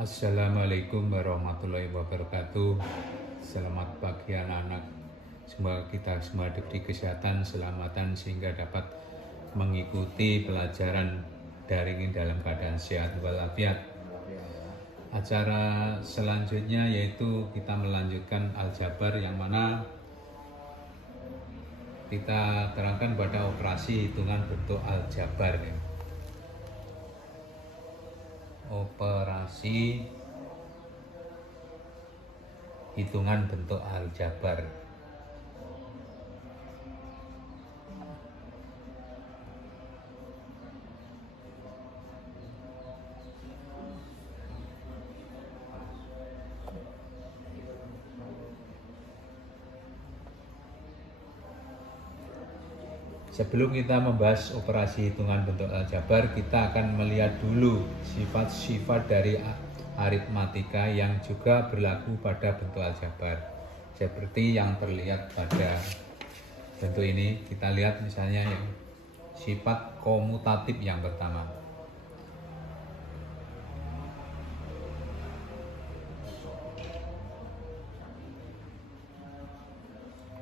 Assalamualaikum warahmatullahi wabarakatuh. Selamat pagi anak-anak. Semoga kita semua diberi kesehatan, selamatan sehingga dapat mengikuti pelajaran daring ini dalam keadaan sehat walafiat. Acara selanjutnya yaitu kita melanjutkan aljabar yang mana kita terangkan pada operasi hitungan bentuk aljabar. Operasi hitungan bentuk aljabar. Sebelum kita membahas operasi hitungan bentuk aljabar, kita akan melihat dulu sifat-sifat dari aritmatika yang juga berlaku pada bentuk aljabar. Seperti yang terlihat pada bentuk ini, kita lihat misalnya yang sifat komutatif yang pertama.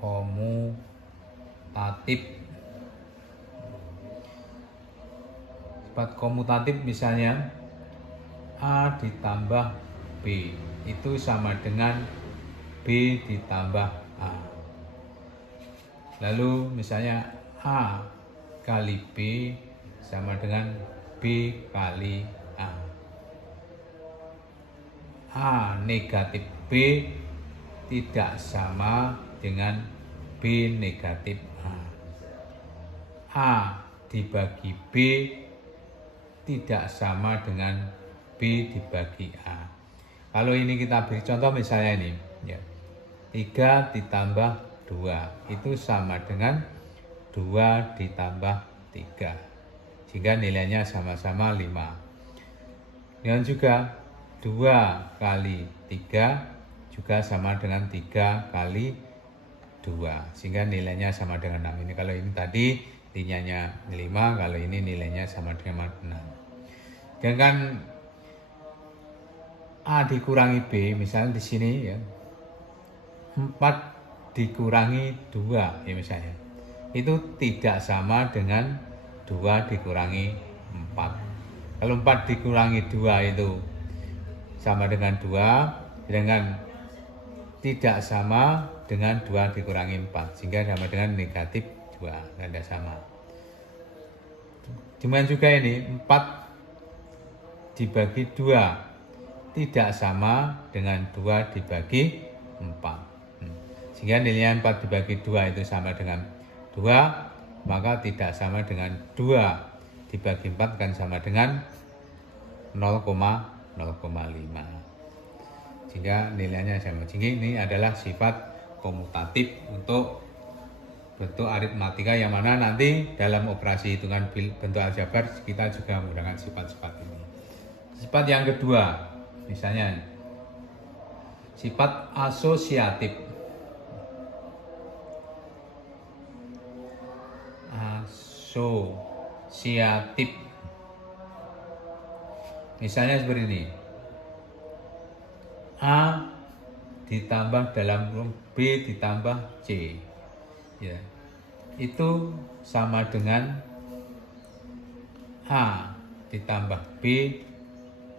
Komutatif. Sifat komutatif misalnya A ditambah B itu sama dengan B ditambah A. Lalu misalnya A kali B sama dengan B kali A. A negatif B tidak sama dengan B negatif A. A dibagi B tidak sama dengan B dibagi A. Kalau ini kita beri contoh misalnya ini ya, 3 ditambah 2 itu sama dengan 2 ditambah 3 sehingga nilainya sama-sama 5. Dan juga 2 kali 3 juga sama dengan 3 kali 2 sehingga nilainya sama dengan 6. Ini kalau ini tadi nilainya 5, kalau ini nilainya sama dengan 6. Dengan A dikurangi B, misalnya di sini ya, 4 dikurangi 2 ya misalnya, itu tidak sama dengan 2 dikurangi 4. Kalau 4 dikurangi 2 itu sama dengan 2, dengan tidak sama dengan 2 dikurangi 4, sehingga sama dengan negatif 2, tidak sama. Cuman juga ini 4 dibagi 2 tidak sama dengan 2 dibagi 4. Sehingga nilainya 4 dibagi 2 itu sama dengan 2, maka tidak sama dengan 2 dibagi 4 kan sama dengan 0,05. Sehingga nilainya sama. Sehingga ini adalah sifat komutatif untuk bentuk aritmatika yang mana nanti dalam operasi hitungan bentuk aljabar kita juga menggunakan sifat-sifat ini. Sifat yang kedua, misalnya sifat asosiatif. Asosiatif. Misalnya seperti ini. A ditambah dalam kurung B ditambah C. Ya. Itu sama dengan A ditambah B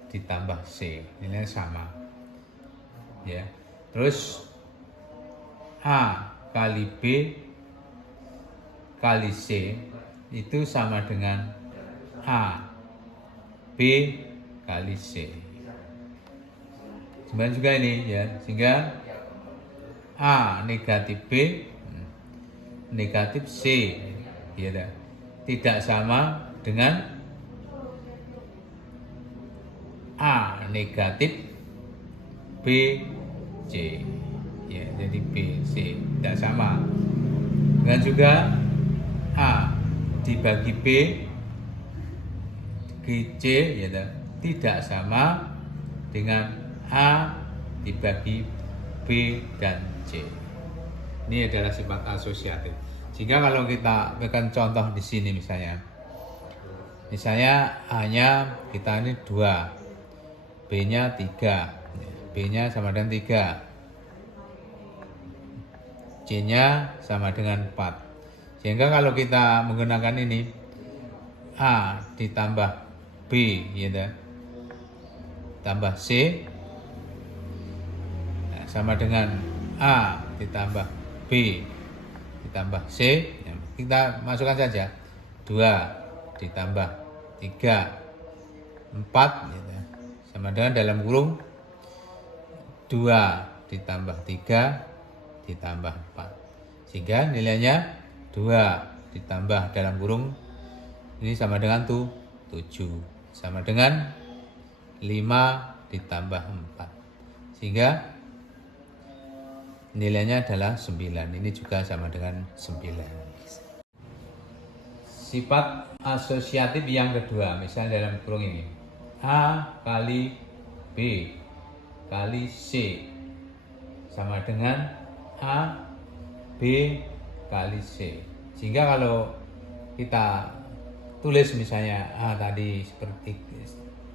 ditambah C, nilainya sama ya. Terus A kali B kali C itu sama dengan A B kali C. Sebenarnya juga ini ya, sehingga A negatif B negatif C ya, tidak sama dengan A negatif B C ya, jadi B C tidak sama. Dan juga A dibagi B dibagi C ya, tidak sama dengan A dibagi B dan C. Ini adalah sifat asosiatif. Sehingga kalau kita berikan contoh di sini misalnya hanya kita ini 2 B-nya 3. B-nya sama dengan 3. C-nya sama dengan 4. Sehingga kalau kita menggunakan ini, A ditambah B, gitu, tambah C, nah, sama dengan A ditambah B ditambah C. Ya, kita masukkan saja 2 ditambah 3, 4, gitu, sama dengan dalam kurung 2 ditambah 3 ditambah 4. Sehingga nilainya 2 ditambah dalam kurung ini sama dengan 7, sama dengan 5 ditambah 4. Sehingga nilainya adalah 9. Ini juga sama dengan 9. Sifat asosiatif yang kedua, misalnya dalam kurung ini, A kali B kali C sama dengan A B kali C. Sehingga kalau kita tulis misalnya A tadi seperti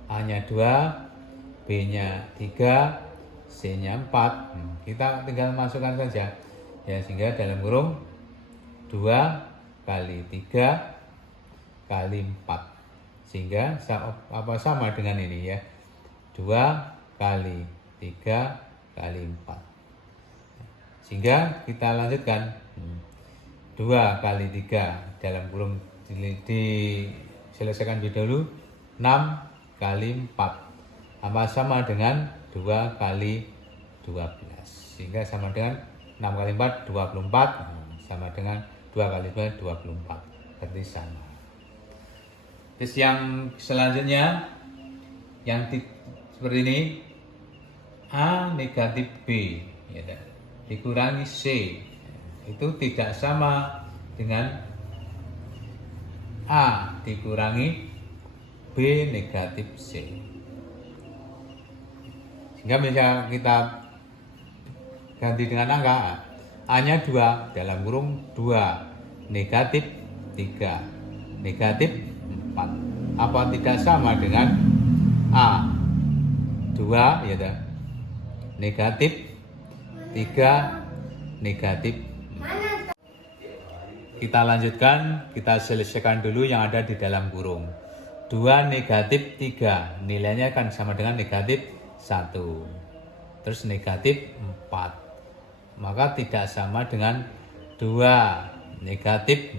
A-nya 2, B-nya 3, C-nya 4, kita tinggal masukkan saja ya, sehingga dalam kurung 2 kali 3 kali 4, sehingga sama dengan ini ya, 2 kali 3 kali 4. Sehingga kita lanjutkan 2 kali 3 dalam kurung diselesaikan lebih dahulu, 6 kali 4 sama dengan 2 kali 12, sehingga sama dengan 6 kali 4 24, sama dengan 2 kali 2 24, berarti sama. Terus yang selanjutnya yang seperti ini, A negatif B ya, dikurangi C, itu tidak sama dengan A dikurangi B negatif C. Sehingga bisa kita ganti dengan angka, A-nya 2 dalam kurung 2 negatif 3 negatif 4. Apa tidak sama dengan A 2 ya, negatif 3 negatif 4. Kita lanjutkan, kita selesaikan dulu yang ada di dalam kurung. 2 negatif 3 nilainya kan sama dengan negatif 1, terus negatif 4, maka tidak sama dengan 2 negatif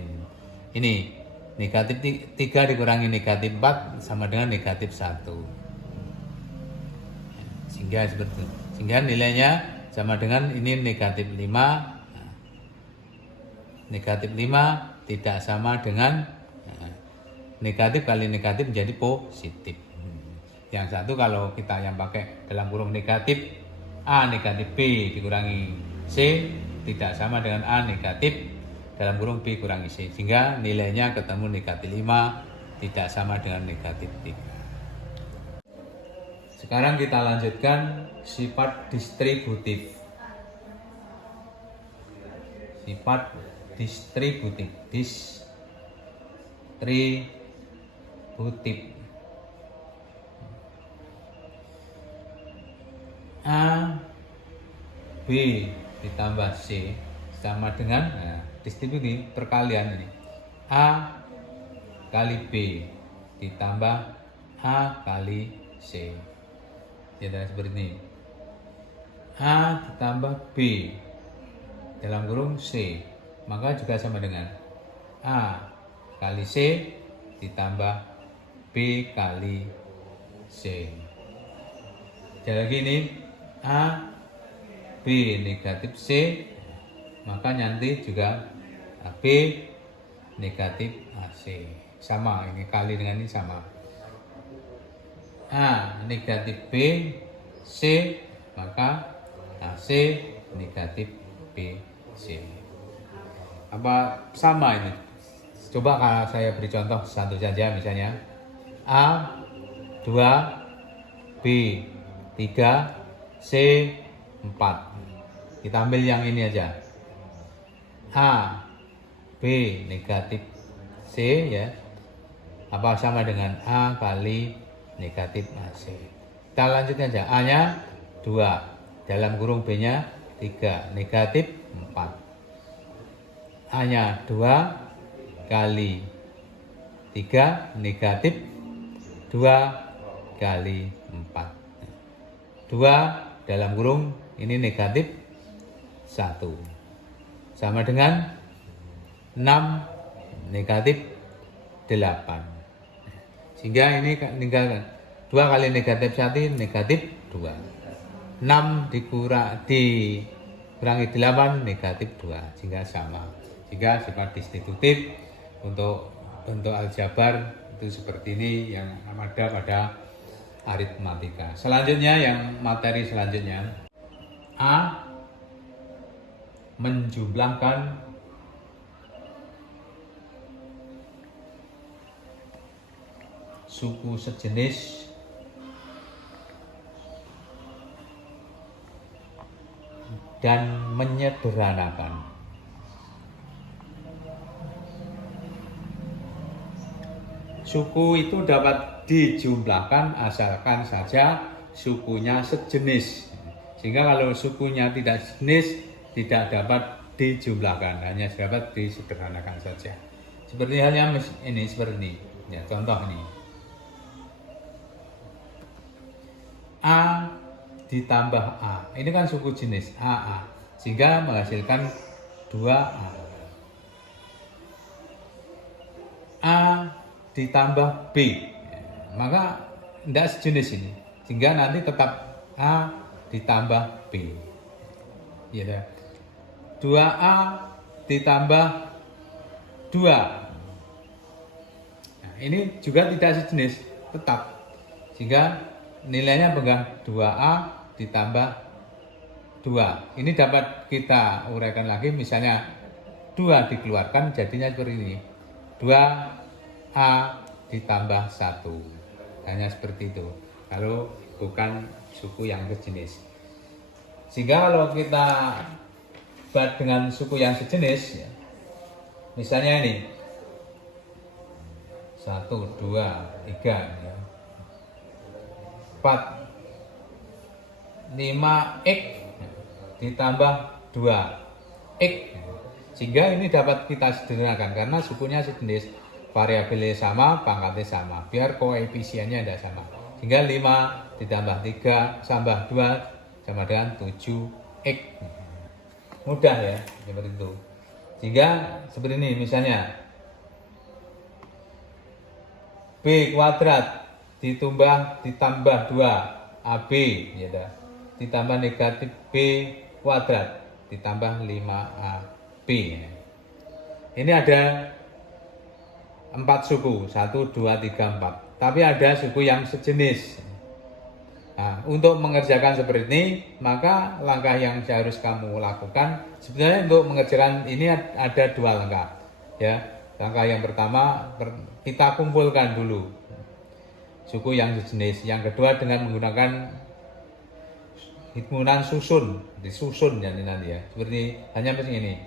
ini, negatif 3 dikurangi negatif 4 sama dengan negatif 1, sehingga seperti itu. Sehingga nilainya sama dengan ini negatif 5. Negatif 5 tidak sama dengan negatif kali negatif menjadi positif. Yang satu kalau kita yang pakai dalam kurung negatif, A negatif B dikurangi C tidak sama dengan A negatif dalam kurung B kurangi C, sehingga nilainya ketemu negatif 5 tidak sama dengan negatif 3. Sekarang kita lanjutkan sifat distributif. Sifat distributif. A B ditambah C sama dengan distributif perkalian ini, A kali B ditambah A kali C. Ya, seperti ini. A ditambah B dalam kurung C, maka juga sama dengan A kali C ditambah B kali C. Jadi lagi ini A B negatif C, maka nanti juga B negatif AC. Sama, ini kali dengan ini sama. A negatif B C, maka AC negatif B C. Apa sama ini? Coba kalau saya beri contoh satu saja, misalnya A 2 B 3 C 4. Kita ambil yang ini aja, A B negatif C ya, apa sama dengan A kali negatif AC. Kita lanjut aja. A-nya 2, dalam kurung B-nya 3, negatif 4. A-nya 2 kali 3, negatif 2 kali 4. 2 dalam kurung ini negatif 1. Sama dengan 6 negatif 8. Sehingga ini tinggalkan 2 kali negatif 1 negatif 2. 6 dikurangi 8 negatif 2, sehingga sama. Jika sifat distitutif untuk aljabar itu seperti ini yang ada pada aritmatika. Selanjutnya yang materi selanjutnya, A menjumlahkan suku sejenis dan menyederhanakan. Suku itu dapat dijumlahkan asalkan saja sukunya sejenis. Sehingga kalau sukunya tidak sejenis tidak dapat dijumlahkan, hanya dapat disederhanakan saja. Seperti halnya ini, seperti ini. Ya, contoh ini. A ditambah A. Ini kan suku jenis AA. Sehingga menghasilkan 2A. A ditambah B. Maka tidak sejenis ini. Sehingga nanti tetap A ditambah B. Ya. 2A ditambah 2. Nah, ini juga tidak sejenis, tetap. Sehingga nilainya pegang 2A ditambah 2. Ini dapat kita uraikan lagi, misalnya 2 dikeluarkan jadinya seperti ini. 2A ditambah 1. Hanya seperti itu. Kalau bukan suku yang sejenis. Sehingga kalau kita buat dengan suku yang sejenis, ya, misalnya ini 1, 2, 3, ya. 4, 5x ditambah 2x, sehingga ini dapat kita sederhanakan karena sukunya sejenis, variabelnya sama, pangkatnya sama, biar koefisiennya tidak sama. Sehingga 5 ditambah 3 tambah 2 sama dengan 7x. Mudah ya, seperti itu. Sehingga seperti ini misalnya B kuadrat ditambah 2 AB, ya dah. Ditambah negatif B kuadrat ditambah 5AB. Ini ada 4 suku, 1, 2, 3, 4. Tapi ada suku yang sejenis. Nah, untuk mengerjakan seperti ini, maka langkah yang harus kamu lakukan, sebenarnya untuk mengerjakan ini ada 2 langkah. Ya, langkah yang pertama kita kumpulkan dulu suku yang sejenis. Yang kedua dengan menggunakan hitungan susun, disusun ya nanti ya. Seperti hanya seperti ini.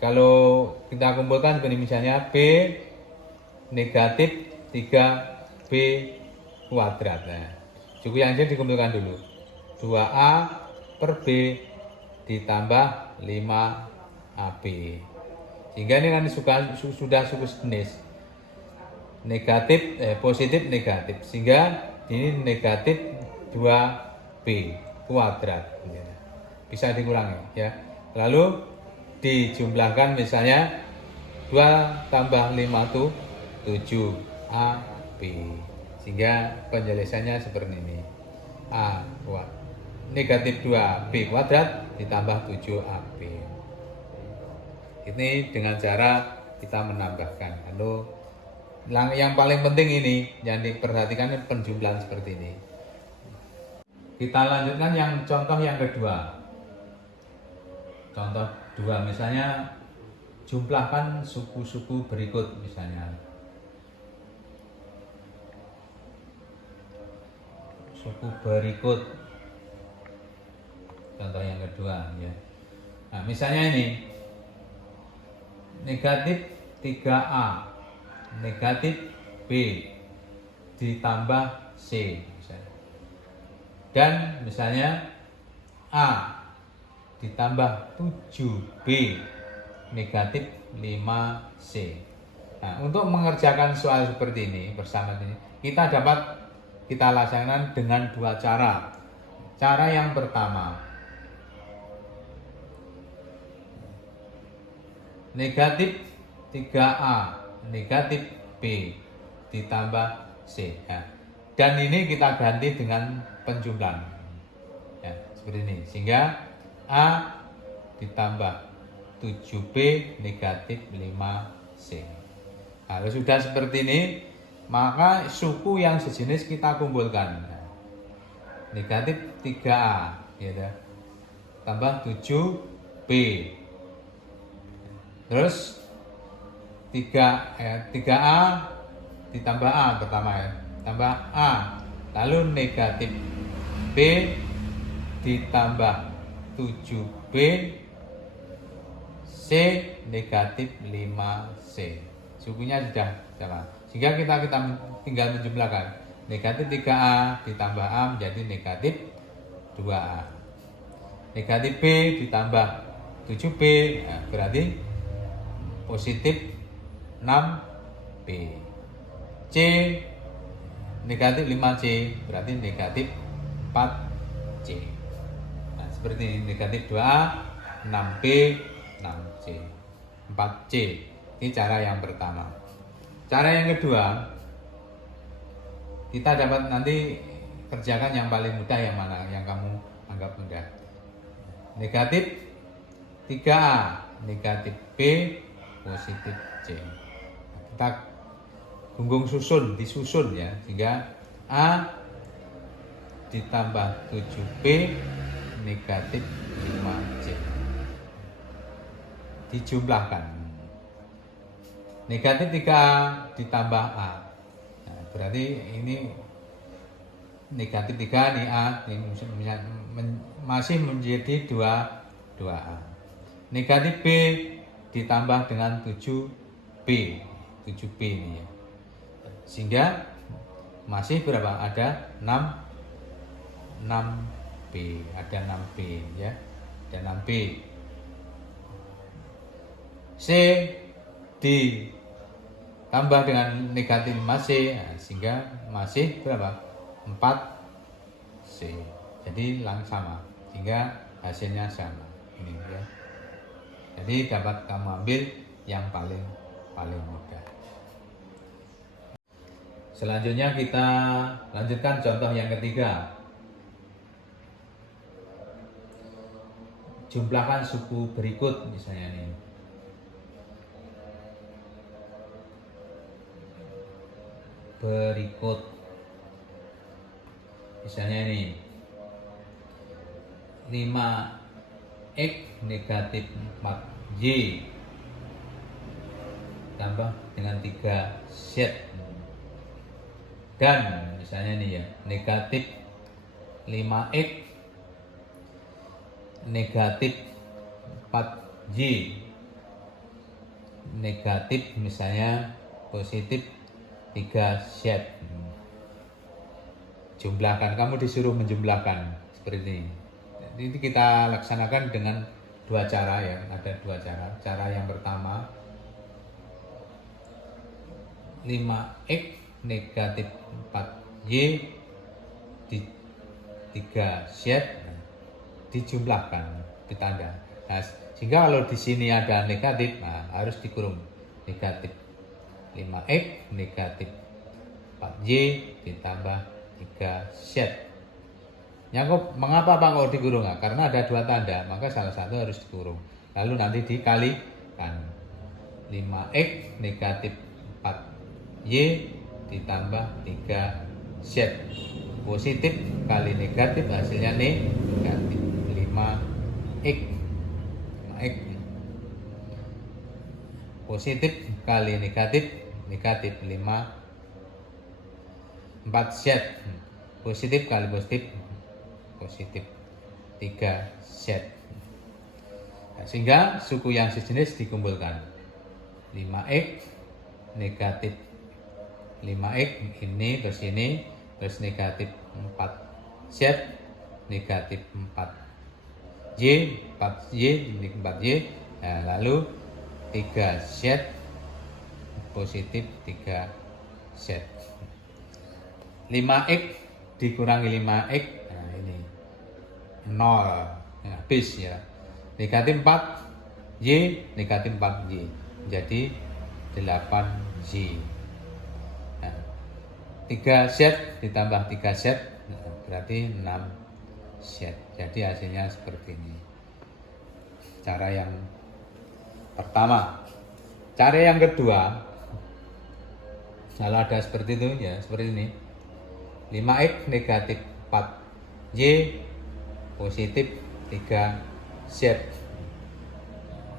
Kalau kita kumpulkan seperti misalnya B negatif 3B kuadrat. Nah, suku yang jadi dikumpulkan dulu. 2A per B ditambah 5AB. Sehingga ini kan sudah suku sejenis. Negatif, positif, negatif. Sehingga ini negatif 2B kuadrat. Bisa dikurangi ya. Lalu dijumlahkan misalnya 2 tambah 5 itu 7AB. Sehingga penjelasannya seperti ini. A kuadrat negatif 2B kuadrat ditambah 7AB. Ini dengan cara kita menambahkan. Lalu yang paling penting ini yang diperhatikan penjumlahan seperti ini. Kita lanjutkan yang contoh yang kedua. Contoh 2 misalnya jumlahkan suku-suku berikut misalnya. Suku berikut, contoh yang kedua ya. Nah, misalnya ini negatif 3A negatif B ditambah C misalnya. Dan misalnya A ditambah 7B negatif 5C. Nah, untuk mengerjakan soal seperti ini bersama ini, kita laksanakan dengan dua cara. Cara yang pertama, negatif 3A negatif B ditambah C. Ya. Dan ini kita ganti dengan penjumlahan. Ya, seperti ini. Sehingga A ditambah 7B negatif 5C. Kalau sudah seperti ini, maka suku yang sejenis kita kumpulkan. Negatif 3A gitu. Tambah 7B. Terus 3A ditambah A pertama ya. Tambah A. Lalu negatif B ditambah 7B C negatif 5C. Sukunya sudah sama. Sehingga kita tinggal menjumlahkan. Negatif 3A ditambah A menjadi negatif 2A. Negatif B ditambah 7B, nah, berarti positif 6B. C negatif 5C berarti negatif 4C. Nah, seperti ini, negatif 2A, 6B, 6C, 4C. Ini cara yang pertama. Cara yang kedua, kita dapat nanti kerjakan yang paling mudah, yang mana yang kamu anggap mudah. Negatif 3A, negatif B, positif C. Kita disusun ya, sehingga A ditambah 7B negatif 5C. Dijumlahkan. Negatif 3A ditambah A. Nah, berarti ini negatif 3 ini A ini masih menjadi 2A. Negatif B ditambah dengan 7B ini ya. Sehingga masih berapa? Ada 6B, ada 6B ya. Ada 6B. C ditambah dengan negatif 5C, nah, sehingga masih berapa? 4C. Jadi sama, sehingga hasilnya sama. Ini ya. Jadi dapat kamu ambil yang paling mudah. Selanjutnya kita lanjutkan contoh yang ketiga. Jumlahkan suku berikut misalnya ini. Misalnya ini 5X negatif 4Y tambah dengan 3Z, dan misalnya ini ya, negatif 5X negatif 4Y negatif misalnya positif 3Z. Jumlahkan, kamu disuruh menjumlahkan seperti ini. Ini kita laksanakan dengan dua cara ya, ada dua cara. Cara yang pertama 5X negatif 4Y di 3Z dijumlahkan, ditanda. Nah, sehingga kalau di sini ada negatif, nah, harus dikurung. Negatif 5X negatif 4Y ditambah 3Z. Nyangkup, mengapa Pak kalau dikurung? Nah, karena ada dua tanda, maka salah satu harus dikurung. Lalu nanti dikalikan. 5X negatif 4Y ditambah 3Z. Positif kali negatif hasilnya negatif 5X. Positif kali negatif 4Z. Positif kali positif 3Z. Nah, sehingga suku yang sejenis dikumpulkan. 5X negatif 5X ini terus negatif 4Z negatif 4Y, 4Y, ini 4Y. Nah, lalu 3Z positif 3Z. 5X dikurangi 5X, nah ini 0, ya, habis ya. Negatif 4Y, negatif 4Y, jadi 8Y. Nah, 3Z ditambah 3Z, nah, berarti 6Z. Jadi hasilnya seperti ini. Cara yang pertama. Cara yang kedua, kalau ada seperti itu ya, seperti ini. 5X negatif 4Y positif 3Z.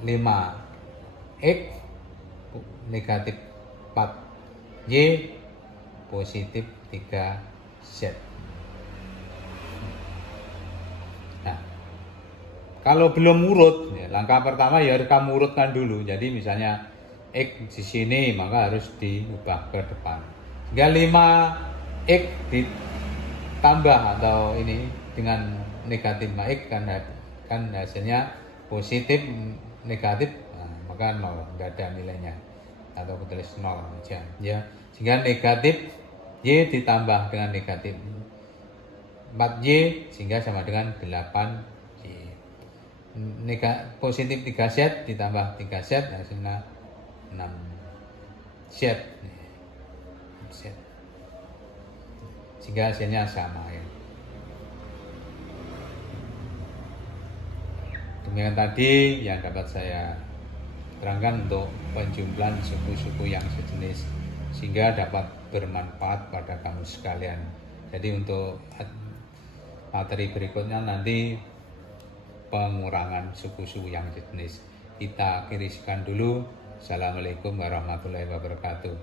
5X negatif 4Y positif 3Z. Nah, kalau belum urut, ya, langkah pertama ya harus kamu urutkan dulu. Jadi misalnya X di sini, maka harus diubah ke depan. Sehingga 5X ditambah atau ini dengan negatif 5X kan hasilnya positif negatif, nah, maka 0, nggak ada nilainya atau tulis 0 aja ya. Sehingga negatif Y ditambah dengan negatif 4Y sehingga sama dengan 8Y. Positif 3Z ditambah 3Z hasilnya 6Z. Sehingga hasilnya sama ya. Demikian tadi yang dapat saya terangkan untuk penjumlahan suku-suku yang sejenis, sehingga dapat bermanfaat pada kamu sekalian. Jadi untuk materi berikutnya nanti pengurangan suku-suku yang sejenis. Kita akhiri sekian dulu. Assalamualaikum warahmatullahi wabarakatuh.